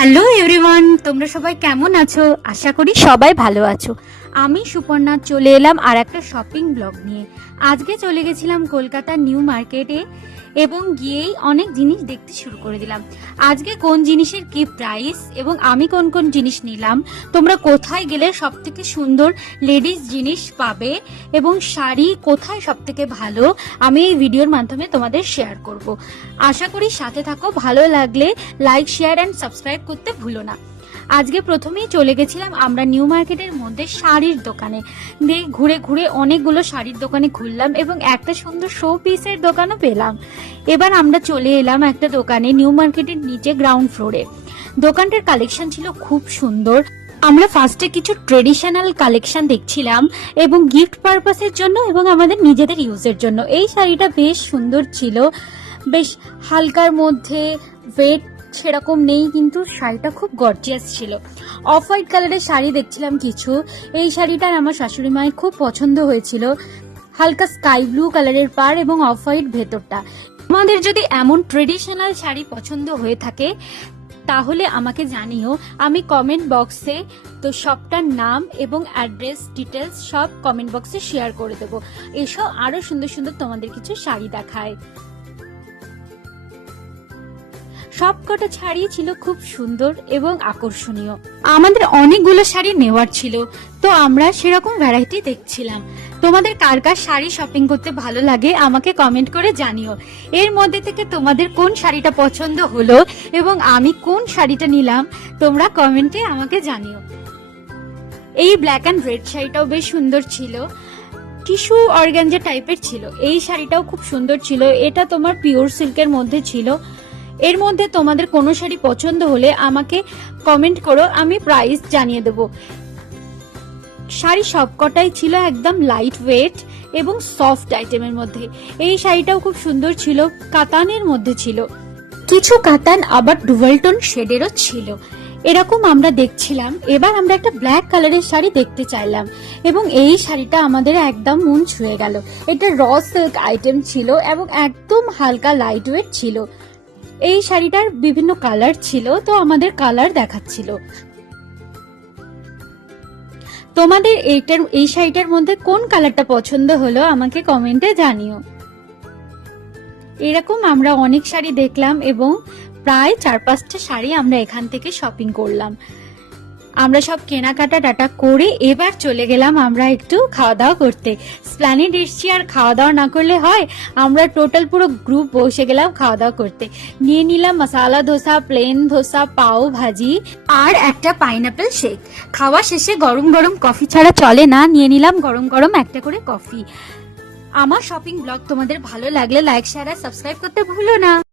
Hello everyone, তোমরা সবাই কেমন আছো? আশা করি সবাই ভালো আছো। আমি সুপর্ণা চলে এলাম আর একটা শপিং ব্লগ নিয়ে। আজকে চলে গেছিলাম কলকাতার নিউ মার্কেটে এবং গিয়েই অনেক জিনিস দেখতে শুরু করে দিলাম। আজকে কোন জিনিসের কি প্রাইস এবং আমি কোন কোন জিনিস নিলাম, তোমরা কোথায় গেলে সব থেকে সুন্দর লেডিস জিনিস পাবে এবং শাড়ি কোথায় সব থেকে ভালো, আমি এই ভিডিওর মাধ্যমে তোমাদের শেয়ার করব। আশা করি সাথে থাকো। ভালো লাগলে লাইক, শেয়ার অ্যান্ড সাবস্ক্রাইব করতে ভুলো না। আজকে প্রথমেই চলে গেছিলাম আমরা নিউ মার্কেটের মধ্যে শাড়ির দোকানে। ঘুরে ঘুরে অনেকগুলো শাড়ির দোকানে ঘুরলাম এবং একটা সুন্দর শো পিসের দোকানও পেলাম। এবার আমরা চলে এলাম একটা দোকানে নিউ মার্কেটের নিচে গ্রাউন্ড ফ্লোরে। দোকানটার কালেকশন ছিল খুব সুন্দর। আমরা ফার্স্টে কিছু ট্রেডিশনাল কালেকশন দেখছিলাম এবং গিফট পারপাসের জন্য এবং আমাদের নিজেদের ইউজের জন্য। এই শাড়িটা বেশ সুন্দর ছিল, বেশ হালকার মধ্যে, ওয়েট সেরকম নেই, কিন্তু শাড়িটা খুব গর্জিয়াস ছিল। অফ হোয়াইট কালারের শাড়ি দেখছিলাম কিছু। এই শাড়িটার আমার শাশুড়ি মায়ের খুব পছন্দ হয়েছিল। হালকা স্কাই ব্লু কালারের পাড় এবং অফ হোয়াইট ভেতরটা। আমাদের যদি এমন ট্রেডিশনাল শাড়ি পছন্দ হয়ে থাকে তাহলে আমাকে জানিও। আমি কমেন্ট বক্সে তো শপটার নাম এবং অ্যাড্রেস ডিটেলস সব কমেন্ট বক্সে শেয়ার করে দেবো। এসব আরো সুন্দর সুন্দর তোমাদের কিছু শাড়ি দেখায়। সবকটা শাড়ি ছিল খুব সুন্দর এবং আকর্ষণীয়। আমাদের অনেকগুলো শাড়ি নেওয়ার ছিল, তো আমরা সেরকম ভ্যারাইটি দেখছিলাম। তোমাদের কার কার শাড়ি শপিং করতে ভালো লাগে আমাকে কমেন্ট করে জানিও। এর মধ্যে থেকে তোমাদের কোন শাড়িটা পছন্দ হলো এবং আমি কোন শাড়িটা নিলাম তোমরা কমেন্টে আমাকে জানিও। এই ব্ল্যাক অ্যান্ড রেড শাড়িটাও বেশ সুন্দর ছিল, টিস্যু অর্গানজা টাইপের ছিল। এই শাড়িটাও খুব সুন্দর ছিল, এটা তোমার পিওর সিল্কের মধ্যে ছিল। এর মধ্যে তোমাদের কোনো শাড়ি পছন্দ হলে আমাকে কমেন্ট করো, আমি প্রাইস জানিয়ে দেব। শাড়ি সবকটাই ছিল একদম লাইট ওয়েট এবং সফট আইটেমের মধ্যে। এই শাড়িটাও খুব সুন্দর ছিল, কাতানের মধ্যে ছিল, কিছু কাতান আবার ডুয়াল টোন শেডেরও ছিল। এরকম আমরা দেখছিলাম। এবার আমরা একটা ব্ল্যাক কালারের শাড়ি দেখতে চাইলাম এবং এই শাড়িটা আমাদের একদম মন ছুঁয়ে গেল। এটা র সিল্ক আইটেম ছিল এবং একদম হালকা লাইট ওয়েট ছিল। এই শাড়িটার বিভিন্ন কালার ছিল, তো আমাদের কালার দেখাচ্ছিল। তোমাদের এই শাড়িটার মধ্যে কোন কালারটা পছন্দ হলো আমাকে কমেন্টে জানিও। এরকম আমরা অনেক শাড়ি দেখলাম এবং প্রায় 4-5টা শাড়ি আমরা এখান থেকে শপিং করলাম। আমরা সব কেনাকাটা টাটা করে এবার চলে গেলাম আমরা একটু খাওয়া দাওয়া করতে। স্প্ল্যানেড এসছি, আর খাওয়া দাওয়া না করলে হয়? আমরা টোটাল পুরো গ্রুপ বসে গেলাম খাওয়া দাওয়া করতে। নিয়ে নিলাম মশালা ধোসা, প্লেন ধোসা, পাও ভাজি আর একটা পাইনাপেল শেক। খাওয়া শেষে গরম গরম কফি ছাড়া চলে না, নিয়ে নিলাম গরম গরম একটা করে কফি। আমার শপিং ব্লগ তোমাদের ভালো লাগলে লাইক, শেয়ার আর সাবস্ক্রাইব করতে ভুলো না।